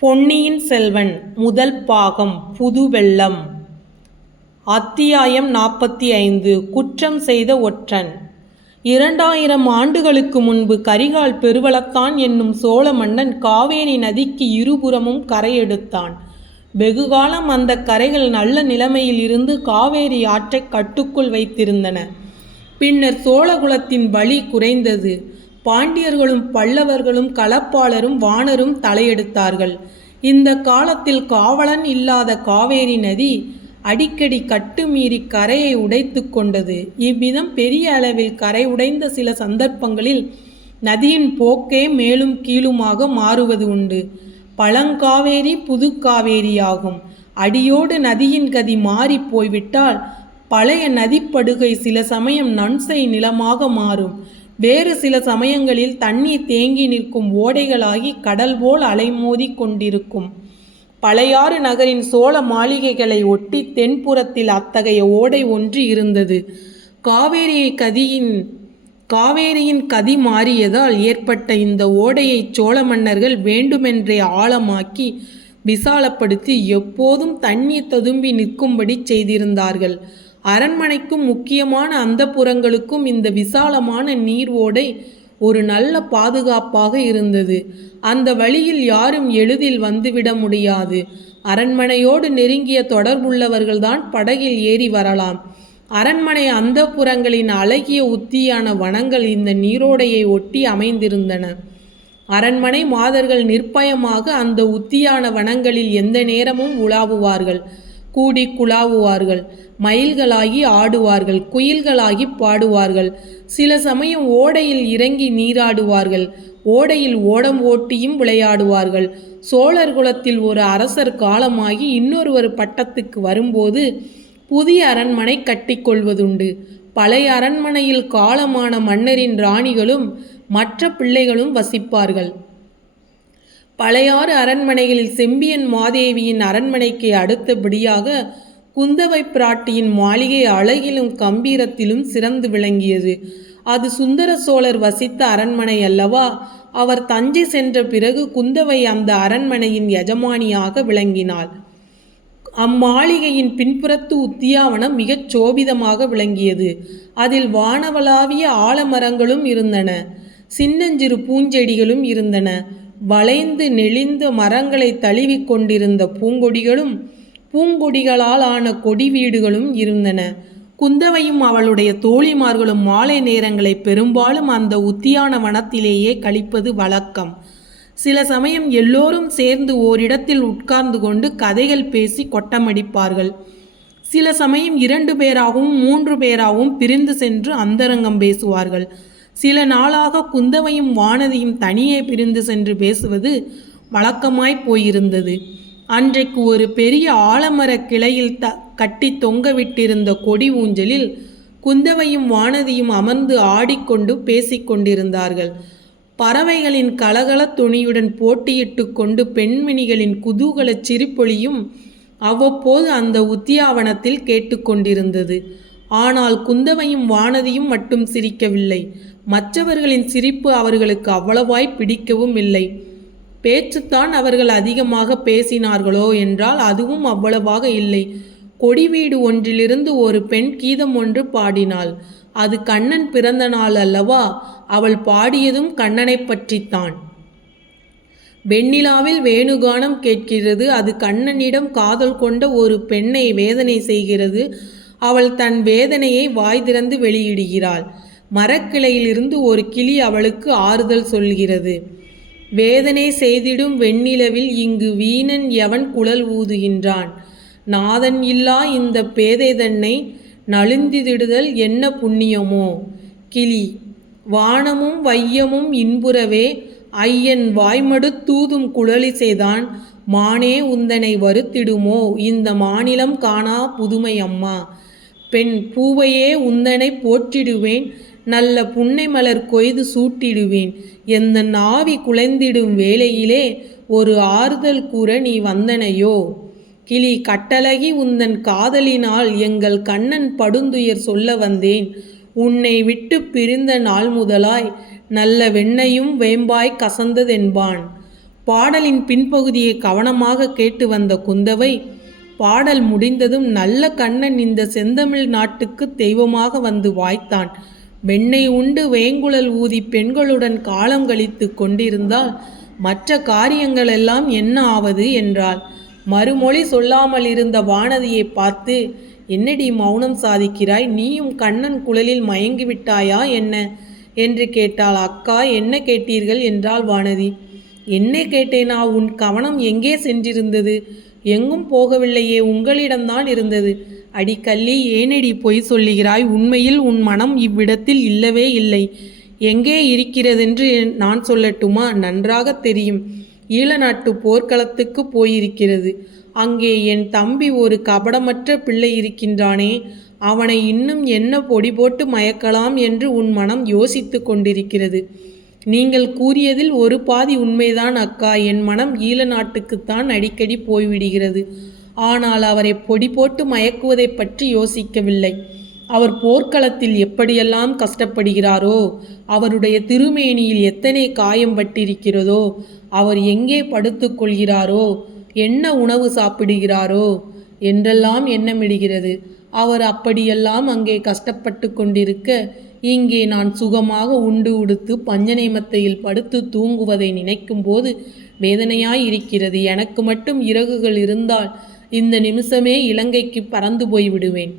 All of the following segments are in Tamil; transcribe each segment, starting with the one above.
பொன்னியின் செல்வன் முதல் பாகம் புதுவெள்ளம் அத்தியாயம் நாற்பத்தி ஐந்து குற்றம் செய்த ஒற்றன். இரண்டாயிரம் ஆண்டுகளுக்கு முன்பு கரிகால் பெருவளத்தான் என்னும் சோழ மன்னன் காவேரி நதிக்கு இருபுறமும் கரையெடுத்தான். வெகுகாலம் அந்த கரைகள் நல்ல நிலைமையில் இருந்து காவேரி ஆற்றை கட்டுக்குள் வைத்திருந்தன. பின்னர் சோழகுலத்தின் வழி குறைந்தது. பாண்டியர்களும் பல்லவர்களும் களப்பாளரும் வாணரும் தலையெடுத்தார்கள். இந்த காலத்தில் காவலன் இல்லாத காவேரி நதி அடிக்கடி கட்டுமீறி கரையை உடைத்து கொண்டது. இவ்விதம் பெரிய அளவில் கரை உடைந்த சில சந்தர்ப்பங்களில் நதியின் போக்கே மேலும் கீழுமாக மாறுவது உண்டு. பழங்காவேரி புதுக்காவேரியாகும். அடியோடு நதியின் கதி மாறி போய்விட்டால் பழைய நதிப்படுகை சில சமயம் நன்சை நிலமாக மாறும். வேறு சில சமயங்களில் தண்ணீர் தேங்கி நிற்கும் ஓடைகளாகி கடல் போல் அலைமோதி கொண்டிருக்கும். பழையாறு நகரின் சோழ மாளிகைகளை ஒட்டி தென்புறத்தில் அத்தகைய ஓடை ஒன்று இருந்தது. காவேரியை கதியின் காவேரியின் கதி மாறியதால் ஏற்பட்ட இந்த ஓடையை சோழ மன்னர்கள் வேண்டுமென்றே ஆழமாக்கி விசாலப்படுத்தி எப்போதும் தண்ணீர் ததும்பி நிற்கும்படி செய்திருந்தார்கள். அரண்மனைக்கும் முக்கியமான அந்த புறங்களுக்கும் இந்த விசாலமான நீர் ஓடை ஒரு நல்ல பாதுகாப்பாக இருந்தது. அந்த வழியில் யாரும் எளிதில் வந்துவிட முடியாது. அரண்மனையோடு நெருங்கிய தொடர்புள்ளவர்கள்தான் படகில் ஏறி வரலாம். அரண்மனை அந்த புறங்களின் அழகிய உத்தியான வனங்கள் இந்த நீரோடையை ஒட்டி அமைந்திருந்தன. அரண்மனை மாதர்கள் நிர்பயமாக அந்த உத்தியான வனங்களில் எந்த நேரமும் உலாவுவார்கள். கூடி குழாவுவார்கள். மயில்களாகி ஆடுவார்கள். குயில்களாகி பாடுவார்கள். சில சமயம் ஓடையில் இறங்கி நீராடுவார்கள். ஓடையில் ஓடம் ஓட்டியும் விளையாடுவார்கள். சோழர் குலத்தில் ஒரு அரசர் காலமாகி இன்னொருவர் பட்டத்துக்கு வரும்போது புதிய அரண்மனை கட்டிக்கொள்வதுண்டு பழைய அரண்மனையில் காலமான மன்னரின் ராணிகளும் மற்ற பிள்ளைகளும் வசிப்பார்கள். பழையாறு அரண்மனைகளில் செம்பியன் மாதேவியின் அரண்மனைக்கு அடுத்தபடியாக குந்தவை பிராட்டியின் மாளிகை அழகிலும் கம்பீரத்திலும் சிறந்து விளங்கியது. அது சுந்தர சோழர் வசித்த அரண்மனை அல்லவா? அவர் தஞ்சை சென்ற பிறகு குந்தவை அந்த அரண்மனையின் எஜமானியாக விளங்கினாள். அம்மாளிகையின் பின்புறத்து உத்தியாவனம் மிகச் சோபிதமாக விளங்கியது. அதில் வானவளாவிய ஆலமரங்களும் இருந்தன. சின்னஞ்சிறு பூஞ்செடிகளும் இருந்தன. வளைந்து நெளிந்து மரங்களை தழுவி கொண்டிருந்த பூங்கொடிகளும் பூங்கொடிகளால் ஆன கொடி வீடுகளும் இருந்தன. குந்தவையும் அவளுடைய தோழிமார்களும் மாலை நேரங்களை பெரும்பாலும் அந்த உத்தியான வனத்திலேயே கழிப்பது வழக்கம். சில சமயம் எல்லோரும் சேர்ந்து ஓரிடத்தில் உட்கார்ந்து கொண்டு கதைகள் பேசி கொட்டமடிப்பார்கள். சில சமயம் இரண்டு பேராகவும் மூன்று பேராகவும் பிரிந்து சென்று அந்தரங்கம் பேசுவார்கள். சில நாளாக குந்தவையும் வானதியும் தனியே பிரிந்து சென்று பேசுவது வழக்கமாய் போயிருந்தது. அன்றைக்கு ஒரு பெரிய ஆலமர கிளையில் த கட்டி தொங்கவிட்டிருந்த கொடி ஊஞ்சலில் குந்தவையும் வானதியும் அமர்ந்து ஆடிக்கொண்டு பேசிக்கொண்டிருந்தார்கள் பறவைகளின் கலகல துணியுடன் போட்டியிட்டு கொண்டு பெண்மணிகளின் குதூகலச் சிரிப்பொழியும் அவ்வப்போது அந்த உத்தியாவனத்தில் கேட்டுக்கொண்டிருந்தது ஆனால் குந்தவையும் வானதியும் மட்டும் சிரிக்கவில்லை. மற்றவர்களின் சிரிப்பு அவர்களுக்கு அவ்வளவாய் பிடிக்கவும் இல்லை. பேச்சுத்தான் அவர்கள் அதிகமாக பேசினார்களோ என்றால் அதுவும் அவ்வளவாக இல்லை. கொடி வீடு ஒன்றிலிருந்து ஒரு பெண் கீதம் ஒன்று பாடினாள். அது கண்ணன் பிறந்த நாள் அல்லவா? அவள் பாடியதும் கண்ணனை பற்றித்தான். வெண்ணிலாவில் வேணுகானம் கேட்கிறது. அது கண்ணனிடம் காதல் கொண்ட ஒரு பெண்ணை வேதனை செய்கிறது. அவள் தன் வேதனையை வாய் திறந்து வெளியிடுகிறாள். மரக்கிளையிலிருந்து ஒரு கிளி அவளுக்கு ஆறுதல் சொல்கிறது. வேதனை செய்திடும் வெண்ணிலவில் இங்கு வீணன் எவன் குழல் ஊதுகின்றான்? நாதன் இல்லா இந்த பேதை தன்னை நலிந்திதிடுதல் என்ன புண்ணியமோ? கிளி வானமும் வையமும் இன்புறவே ஐயன் வாய்மடு தூதும் குழலி செய்தான் மானே உந்தனை வருத்திடுமோ? இந்த மாநிலம் காணா புதுமை அம்மா. பெண் பூவையே உந்தனை போற்றிடுவேன் நல்ல புன்னை மலர் கொய்து சூட்டிடுவேன். எந்த நாவி குலைந்திடும் வேளையிலே ஒரு ஆறுதல் கூற நீ வந்தனையோ? கிளி கட்டழகி உந்தன் காதலினால் எங்கள் கண்ணன் படுந்துயர் சொல்ல வந்தேன். உன்னை விட்டு பிரிந்த நாள் முதலாய் நல்ல வெண்ணையும் வேம்பாய் கசந்ததென்பான். பாடலின் பின்பகுதியை கவனமாக கேட்டு வந்த குந்தவை பாடல் முடிந்ததும் நல்ல கண்ணன் இந்த செந்தமிழ் நாட்டுக்கு தெய்வமாக வந்து வாய்த்தான். வெண்ணெய் உண்டு வேங்குழல் ஊதி பெண்களுடன் காலம் கழித்து கொண்டிருந்தால் மற்ற காரியங்களெல்லாம் என்ன ஆவது என்றாள். மறுமொழி சொல்லாமல் இருந்த வானதியை பார்த்து என்னடி மௌனம் சாதிக்கிறாய்? நீயும் கண்ணன் குழலில் மயங்கிவிட்டாயா என்ன? என்று கேட்டாள். அக்கா என்ன கேட்டீர்கள்? என்றாள் வானதி. என்ன கேட்டேனா? உன் கவனம் எங்கே சென்றிருந்தது? எங்கும் போகவில்லையே உங்களிடம்தான் இருந்தது. அடிக்கல்லி ஏனடி பொய் சொல்லுகிறாய்? உண்மையில் உன் மனம் இவ்விடத்தில் இல்லவே இல்லை. எங்கே இருக்கிறதென்று நான் சொல்லட்டுமா? நன்றாக தெரியும். ஈழ நாட்டு போர்க்களத்துக்கு போயிருக்கிறது. அங்கே என் தம்பி ஒரு கபடமற்ற பிள்ளை இருக்கின்றானே அவனை இன்னும் என்ன பொடி போட்டு மயக்கலாம் என்று உன் மனம் யோசித்து கொண்டிருக்கிறது. நீங்கள் கூறியதில் ஒரு பாதி உண்மைதான் அக்கா. என் மனம் ஈழ நாட்டுக்குத்தான் அடிக்கடி போய்விடுகிறது. ஆனால் அவரை பொடி போட்டு மயக்குவதை பற்றி யோசிக்கவில்லை. அவர் போர்க்களத்தில் எப்படியெல்லாம் கஷ்டப்படுகிறாரோ அவருடைய திருமேனியில் எத்தனை காயம் பட்டிருக்கிறதோ அவர் எங்கே படுத்துக்கொள்கிறாரோ என்ன உணவு சாப்பிடுகிறாரோ என்றெல்லாம் எண்ணமிடுகிறது. அவர் அப்படியெல்லாம் அங்கே கஷ்டப்பட்டு கொண்டிருக்க இங்கே நான் சுகமாக உண்டு உடுத்து பஞ்சனை மத்தையில் படுத்து தூங்குவதை நினைக்கும் போது வேதனையாய் இருக்கிறது எனக்கு மட்டும் இறகுகள் இருந்தால் இந்த நிமிஷமே இலங்கைக்கு பறந்து போய் விடுவேன்.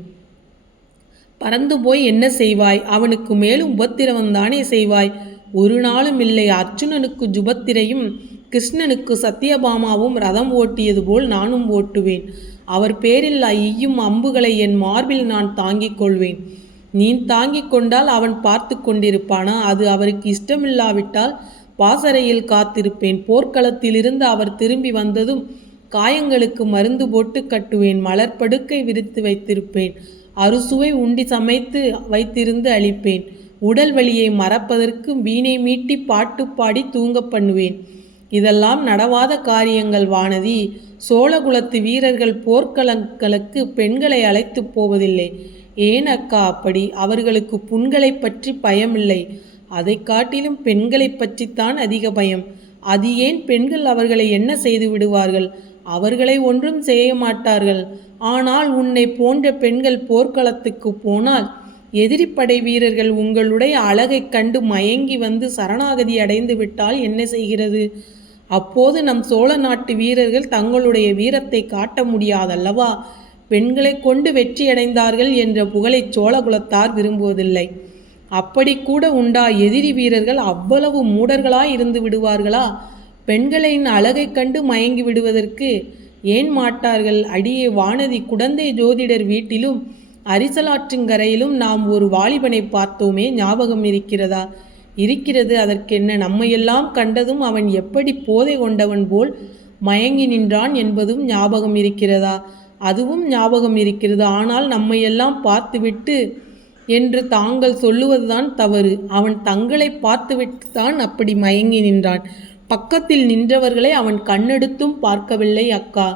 பறந்து போய் என்ன செய்வாய்? அவனுக்கு மேலும் உபத்திரவம் தானே செய்வாய்? ஒரு நாளும் இல்லை. அர்ஜுனனுக்கு ஜுபத்திரையும் கிருஷ்ணனுக்கு சத்தியபாமாவும் ரதம் ஓட்டியது போல் நானும் ஓட்டுவேன். அவர் பேரில் ஐயும் அம்புகளை என் மார்பில் நான் தாங்கிக் கொள்வேன். நீ தாங்கிக் கொண்டால் அவன் பார்த்து கொண்டிருப்பானா? அது அவருக்கு இஷ்டமில்லாவிட்டால் பாசறையில் காத்திருப்பேன். போர்க்களத்திலிருந்து அவர் திரும்பி வந்ததும் காயங்களுக்கு மருந்து போட்டு கட்டுவேன். மலர்படுக்கை விரித்து வைத்திருப்பேன். அறுசுவை உண்டி சமைத்து வைத்திருந்து அளிப்பேன் உடல் வலியை மறப்பதற்கு வீணை மீட்டி பாட்டு பாடி தூங்க பண்ணுவேன். இதெல்லாம் நடவாத காரியங்கள் வானதி. சோழகுலத்து வீரர்கள் போர்க்களங்களுக்கு பெண்களை அழைத்து போவதில்லை. ஏன் அக்கா அப்படி? அவர்களுக்கு புண்களை பற்றி பயமில்லை. அதை காட்டிலும் பெண்களை பற்றித்தான் அதிக பயம். அது ஏன் பெண்கள் அவர்களை என்ன செய்து விடுவார்கள்? அவர்களை ஒன்றும் செய்ய மாட்டார்கள். ஆனால் உன்னை போன்ற பெண்கள் போர்க்களத்துக்கு போனால் எதிரிப்படை வீரர்கள் உங்களுடைய அழகைக் கண்டு மயங்கி வந்து சரணாகதி அடைந்து விட்டால் என்ன செய்கிறது? அப்போது நம் சோழ நாட்டு வீரர்கள் தங்களுடைய வீரத்தை காட்ட முடியாதல்லவா? பெண்களை கொண்டு வெற்றியடைந்தார்கள் என்ற புகழை சோழகுலத்தார் விரும்புவதில்லை. அப்படி கூட உண்டா? எதிரி வீரர்கள் அவ்வளவு மூடர்களாய் இருந்து விடுவார்களா? பெண்களின் அழகைக் கண்டு மயங்கி விடுவதற்கு ஏன் மாட்டார்கள்? அடியே வானதி குடந்தை ஜோதிடர் வீட்டிலும் அரிசலாற்றுங்கரையிலும் நாம் ஒரு வாலிபனை பார்த்தோமே ஞாபகம் இருக்கிறதா? இருக்கிறது அதற்கென்ன நம்மையெல்லாம் கண்டதும் அவன் எப்படி போதை கொண்டவன் போல் மயங்கி நின்றான் என்பதும் ஞாபகம் இருக்கிறதா? அதுவும் ஞாபகம் இருக்கிறது. ஆனால் நம்மையெல்லாம் பார்த்துவிட்டு என்று தாங்கள் சொல்லுவதுதான் தவறு. அவன் தங்களை பார்த்துவிட்டு தான் அப்படி மயங்கி நின்றான். பக்கத்தில் நின்றவர்களை அவன் கண்ணெடுத்தும் பார்க்கவில்லை அக்கா.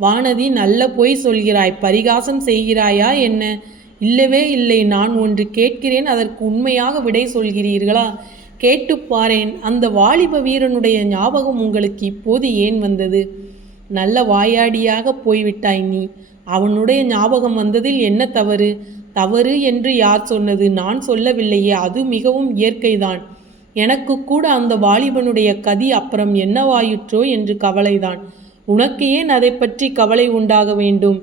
வானதி நல்ல பொய் சொல்கிறாய் பரிகாசம் செய்கிறாயா என்ன? இல்லவே இல்லை நான் ஒன்று கேட்கிறேன் அதற்கு உண்மையாக விடை சொல்கிறீர்களா? கேட்டு பாரேன் அந்த வாலிப வீரனுடைய ஞாபகம் உங்களுக்கு இப்போது ஏன் வந்தது? நல்ல வாயாடியாக போய்விட்டாய் நீ. அவனுடைய ஞாபகம் வந்ததில் என்ன தவறு? தவறு என்று யார் சொன்னது? நான் சொல்லவில்லையே அது மிகவும் இயற்கைதான். எனக்கு கூட அந்த வாலிபனுடைய கதி அப்புறம் என்னவாயிற்றோ என்று கவலைதான். உனக்கு ஏன் அதை பற்றி கவலை உண்டாக வேண்டும்?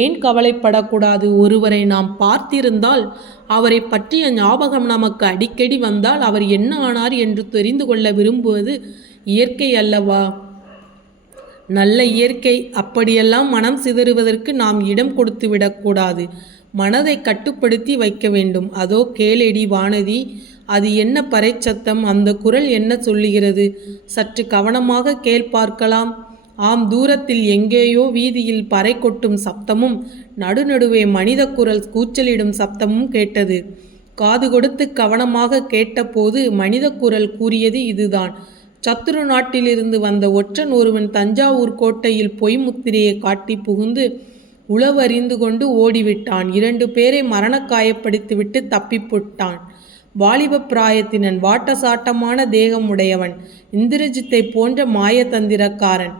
ஏன் கவலைப்படக்கூடாது? ஒருவரை நாம் பார்த்திருந்தால் அவரை பற்றிய ஞாபகம் நமக்கு அடிக்கடி வந்தால் அவர் என்ன ஆனார் என்று தெரிந்து கொள்ள விரும்புவது இயற்கை அல்லவா? நல்ல இயற்கை அப்படியெல்லாம் மனம் சிதறுவதற்கு நாம் இடம் கொடுத்து விடக்கூடாது. மனதை கட்டுப்படுத்தி வைக்க வேண்டும். அதோ கேளெடி வானதி அது என்ன பறைச்சத்தம்? அந்த குரல் என்ன சொல்லுகிறது? சற்று கவனமாக கேள் பார்க்கலாம். ஆம் தூரத்தில் எங்கேயோ வீதியில் பறை கொட்டும் சப்தமும் நடுநடுவே மனித குரல் கூச்சலிடும் சப்தமும் கேட்டது. காது கொடுத்து கவனமாக கேட்டபோது மனித குரல் கூறியது இதுதான். சத்துரு நாட்டிலிருந்து வந்த ஒற்றன் ஒருவன் தஞ்சாவூர் கோட்டையில் பொய் முத்திரையை காட்டி புகுந்து உளவறிந்து கொண்டு ஓடிவிட்டான். இரண்டு பேரை மரணக்காயப்படுத்திவிட்டு தப்பிப்புட்டான். வாலிப பிராயத்தினன் வாட்டசாட்டமான தேகம் உடையவன் இந்திரஜித்தை போன்ற மாயதந்திரக்காரன்.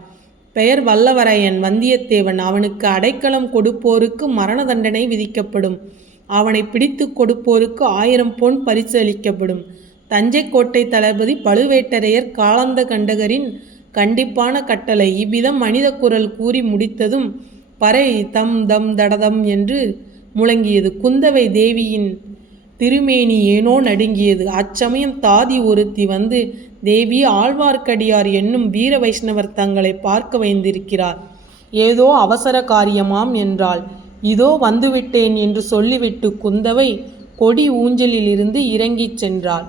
பெயர் வல்லவரையன் வந்தியத்தேவன் அவனுக்கு அடைக்கலம் கொடுப்போருக்கு மரண தண்டனை விதிக்கப்படும். அவனை பிடித்து கொடுப்போருக்கு ஆயிரம் பொன் பரிசு அளிக்கப்படும் தஞ்சை கோட்டை தளபதி பழுவேட்டரையர் காலந்த கண்டகரின் கண்டிப்பான கட்டளை. இவ்விதம் மனித குரல் கூறி முடித்ததும் பறை தம் தம் தடதம் என்று முழங்கியது. குந்தவை தேவியின் திருமேனி ஏனோ நடுங்கியது. அச்சமயம் தாதி ஒருத்தி வந்து தேவி ஆழ்வார்க்கடியார் என்னும் வீர வைஷ்ணவர் தங்களை பார்க்க வைந்திருக்கிறார். ஏதோ அவசர காரியமாம் என்றாள். இதோ வந்துவிட்டேன் என்று சொல்லிவிட்டு குந்தவை கொடி ஊஞ்சலிலிருந்து இறங்கிச் சென்றாள்.